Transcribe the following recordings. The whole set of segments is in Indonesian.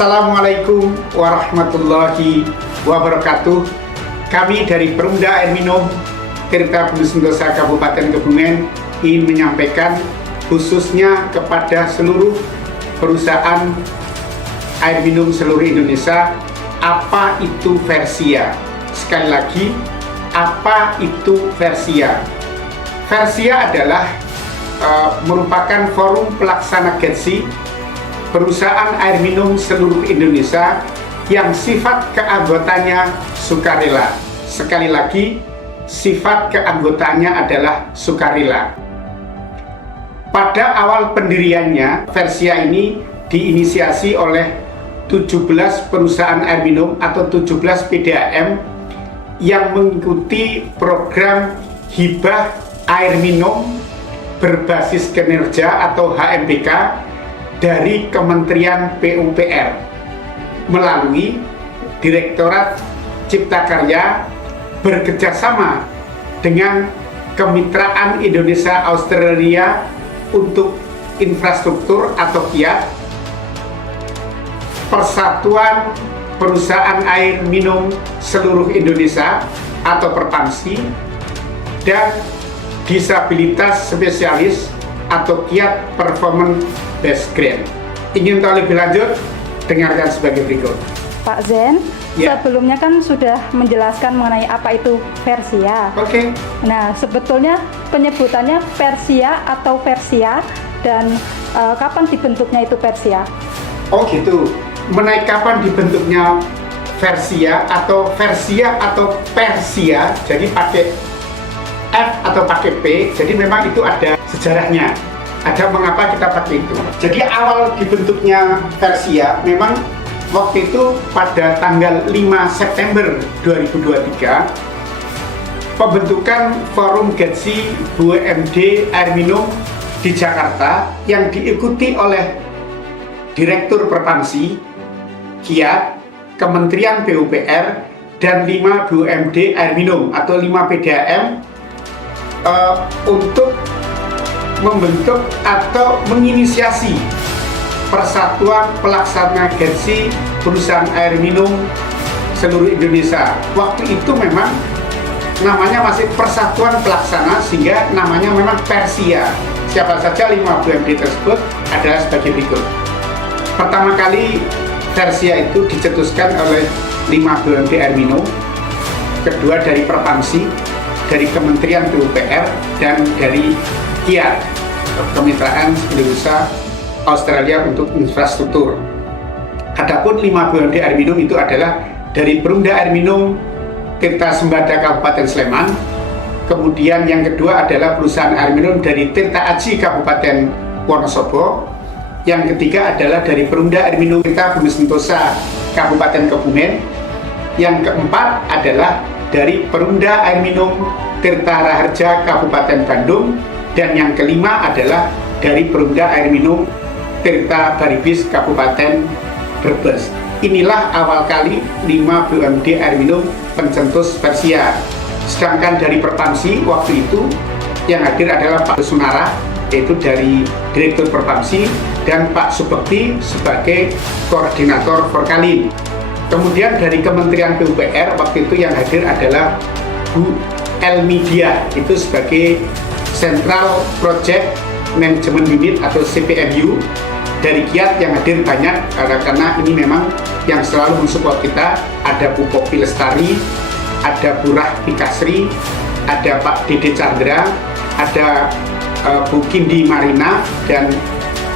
Assalamualaikum warahmatullahi wabarakatuh. Kami dari Perumda Air Minum Tirta Bumi Sentosa Kabupaten Kebumen ingin menyampaikan khususnya kepada seluruh perusahaan air minum seluruh Indonesia, apa itu Versia. Sekali lagi, apa itu Versia? Versia adalah merupakan forum pelaksana GETSI perusahaan air minum seluruh Indonesia yang sifat keanggotanya sukarela. Sekali lagi, sifat keanggotaannya adalah sukarela. Pada awal pendiriannya, Versia ini diinisiasi oleh 17 perusahaan air minum atau 17 PDAM yang mengikuti program hibah air minum berbasis kinerja atau HMBK dari Kementerian PUPR melalui Direktorat Cipta Karya bekerjasama dengan Kemitraan Indonesia Australia untuk Infrastruktur atau KIAT, Persatuan Perusahaan Air Minum Seluruh Indonesia atau Perpamsi, dan Disabilitas Spesialis atau KIAT Performance Based Grant. Ingin tahu lebih lanjut? Dengarkan sebagai berikut. Pak Zen, sebelumnya kan sudah menjelaskan mengenai apa itu Versia. Oke. Nah, sebetulnya penyebutannya Versia atau Versia dan kapan dibentuknya itu Versia? Oh gitu. Mengenai kapan dibentuknya Versia atau Persia, jadi pakai F atau pakai P, jadi memang itu ada sejarahnya. Ada mengapa kita pakai itu. Jadi awal dibentuknya Versia memang waktu itu pada tanggal 5 September 2023 pembentukan Forum GETSI BUMD Air Minum di Jakarta yang diikuti oleh Direktur Perpamsi, KIAT, Kementerian PUPR, dan 5 BUMD Air Minum atau 5 PDAM untuk membentuk atau menginisiasi Persatuan Pelaksana GETSI Perusahaan Air Minum Seluruh Indonesia. Waktu itu memang namanya masih Persatuan Pelaksana sehingga namanya memang Versia. Siapa saja 5 BUMD tersebut adalah sebagai berikut. Pertama kali Versia itu dicetuskan oleh 5 BUMD Air Minum, kedua dari Perpamsi, dari Kementerian PUPR, dan dari KIAT, Kemitraan Indonesia Australia untuk Infrastruktur. Adapun 5 BUMD Air Minum itu adalah dari Perumda Air Minum Tirta Sembada Kabupaten Sleman, kemudian yang kedua adalah perusahaan air minum dari Tirta Aji Kabupaten Wonosobo, yang ketiga adalah dari Perumda Air Minum Tirta Bumi Sentosa Kabupaten Kebumen, yang keempat adalah dari Perumda Air Minum Tirta Raharja Kabupaten Bandung, dan yang kelima adalah dari Perumda Air Minum Tirta Baribis Kabupaten Brebes. Inilah awal kali 5 BUMD Air Minum pencetus Versia. Sedangkan dari Perpamsi waktu itu yang hadir adalah Pak Sunara, yaitu dari Direktur Perpamsi, dan Pak Subekti sebagai Koordinator Forkalin. Kemudian dari Kementerian PUPR waktu itu yang hadir adalah Bu Elmidia, itu sebagai Central Project Management Unit atau CPMU. Dari KIAT yang hadir banyak karena ini memang yang selalu mensupport kita. Ada Bu Popi Lestari, ada Bu Rahti Kasri, ada Pak Dede Chandra, ada Bu Kindi Marina, dan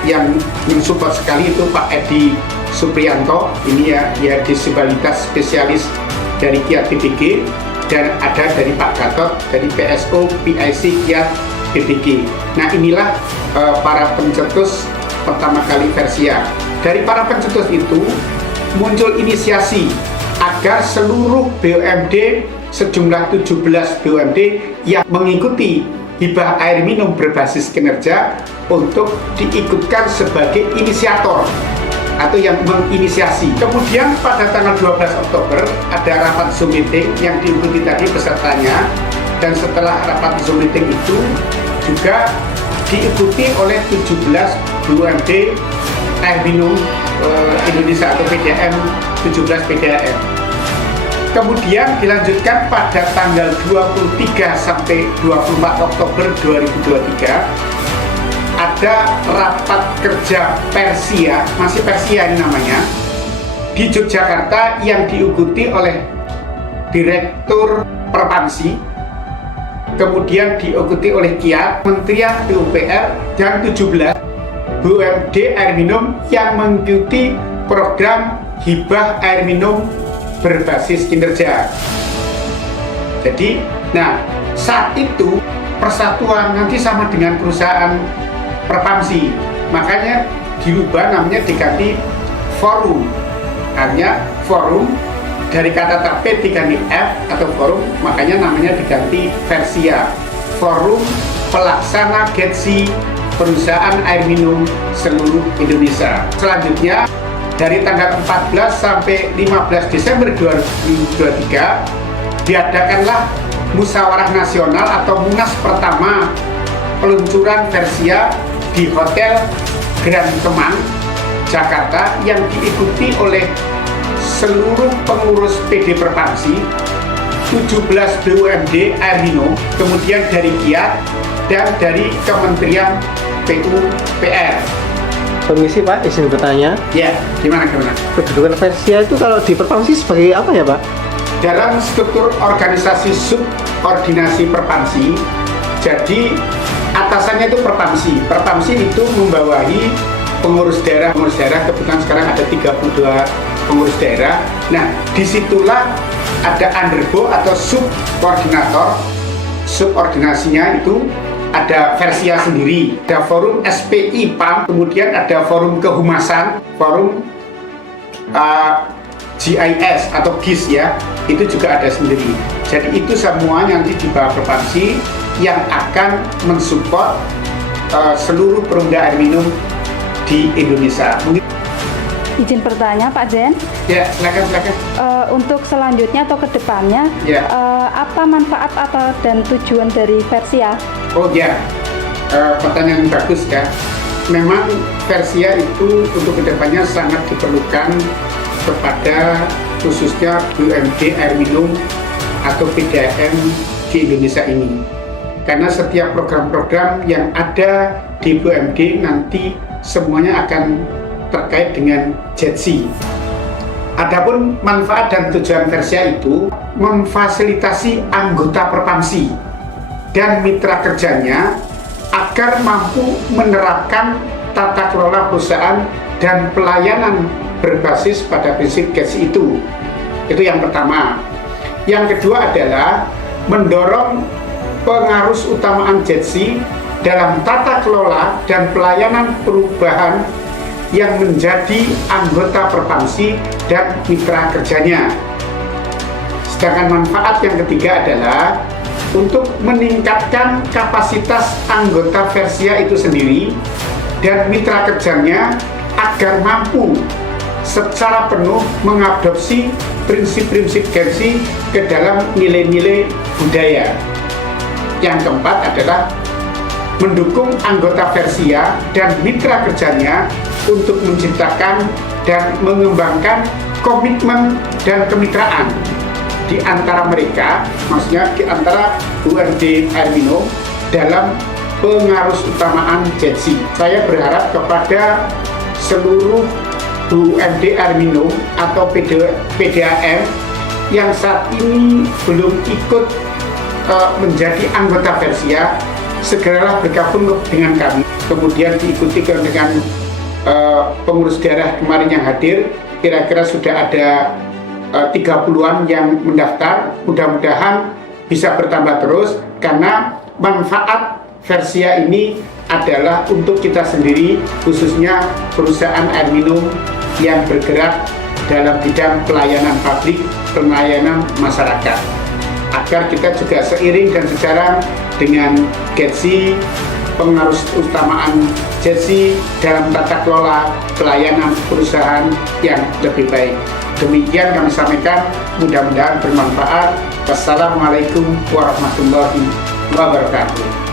yang mensupport sekali itu Pak Edi Supriyanto, ini ya disabilitas spesialis dari KIAT BPG, dan ada dari Pak Gatot dari PSO PIC KIAT BPG. Nah, inilah para pencetus pertama kali Versia. Dari para pencetus itu muncul inisiasi agar seluruh BUMD, sejumlah 17 BUMD yang mengikuti hibah air minum berbasis kinerja untuk diikutkan sebagai inisiator atau yang menginisiasi. Kemudian pada tanggal 12 Oktober ada rapat Zoom meeting yang diikuti tadi pesertanya, dan setelah rapat Zoom meeting itu juga diikuti oleh 17 BUMD air minum Indonesia atau PDAM 17 PDAM. Kemudian dilanjutkan pada tanggal 23 sampai 24 Oktober 2023 ada rapat kerja Persia, masih Persia ini namanya, di Yogyakarta yang diikuti oleh Direktur Perpansi, kemudian diikuti oleh Kiat, Kementerian PUPR, dan 17 BUMD air minum yang mengikuti program hibah air minum berbasis kinerja. Jadi, nah saat itu persatuan nanti sama dengan perusahaan Perpansi, makanya dirubah namanya diganti forum. Hanya forum dari kata P diganti F atau forum, makanya namanya diganti Persia, Forum Pelaksana GETSI Perusahaan Air Minum Seluruh Indonesia. Selanjutnya dari tanggal 14 sampai 15 Desember 2023 diadakanlah musyawarah nasional atau Munas pertama peluncuran Persia di Hotel Grand Kemang, Jakarta, yang diikuti oleh seluruh pengurus PD Perpansi, 17 BUMD air minum, kemudian dari Kiat dan dari Kementerian PUPR. Permisi Pak, izin bertanya. Ya, gimana? Kedudukan Persia itu kalau di Perpansi sebagai apa ya Pak? Dalam struktur organisasi subordinasi Perpansi, jadi atasannya itu Perpansi. Perpansi itu membawahi pengurus daerah, kebetulan sekarang ada 32 pengurus daerah. Nah, disitulah ada underbo atau subkoordinator. Subordinasinya itu ada Persia sendiri, ada forum SPI PAM, kemudian ada forum kehumasan, forum GIS atau GIS ya, itu juga ada sendiri. Jadi itu semua nanti di bawah Perpansi yang akan mensupport seluruh perumda air minum di Indonesia. Izin bertanya Pak Zen. Ya, silakan. Untuk selanjutnya atau kedepannya, Ya. apa manfaat atau dan tujuan dari Persia? Oh ya, pertanyaan bagus ya. Memang Persia itu untuk kedepannya sangat diperlukan kepada khususnya BUMD air minum atau PDAM di Indonesia ini. Karena setiap program-program yang ada di BUMD nanti semuanya akan terkait dengan GETSI. Adapun manfaat dan tujuan Persia itu memfasilitasi anggota Perpansi dan mitra kerjanya agar mampu menerapkan tata kelola perusahaan dan pelayanan berbasis pada prinsip GETSI itu. Itu yang pertama. Yang kedua adalah mendorong pengarus utamaan GETSI dalam tata kelola dan pelayanan perubahan yang menjadi anggota Perpansi dan mitra kerjanya. Sedangkan manfaat yang ketiga adalah untuk meningkatkan kapasitas anggota Persia itu sendiri dan mitra kerjanya agar mampu secara penuh mengadopsi prinsip-prinsip GETSI ke dalam nilai-nilai budaya. Yang keempat adalah mendukung anggota Persia dan mitra kerjanya untuk menciptakan dan mengembangkan komitmen dan kemitraan di antara mereka, maksudnya di antara BUMD air minum dalam pengarus utamaan GETSI. Saya berharap kepada seluruh BUMD air minum atau PDAM yang saat ini belum ikut menjadi anggota Persia, segeralah bergabung dengan kami, kemudian diikuti dengan pengurus daerah kemarin yang hadir. Kira-kira sudah ada 30-an yang mendaftar. Mudah-mudahan bisa bertambah terus, karena manfaat Persia ini adalah untuk kita sendiri, khususnya perusahaan air minum yang bergerak dalam bidang pelayanan publik, pelayanan masyarakat, agar kita juga seiring dan sejalan dengan GETSI, pengarus utamaan GETSI dalam tata kelola pelayanan perusahaan yang lebih baik. Demikian kami sampaikan, mudah-mudahan bermanfaat. Wassalamualaikum warahmatullahi wabarakatuh.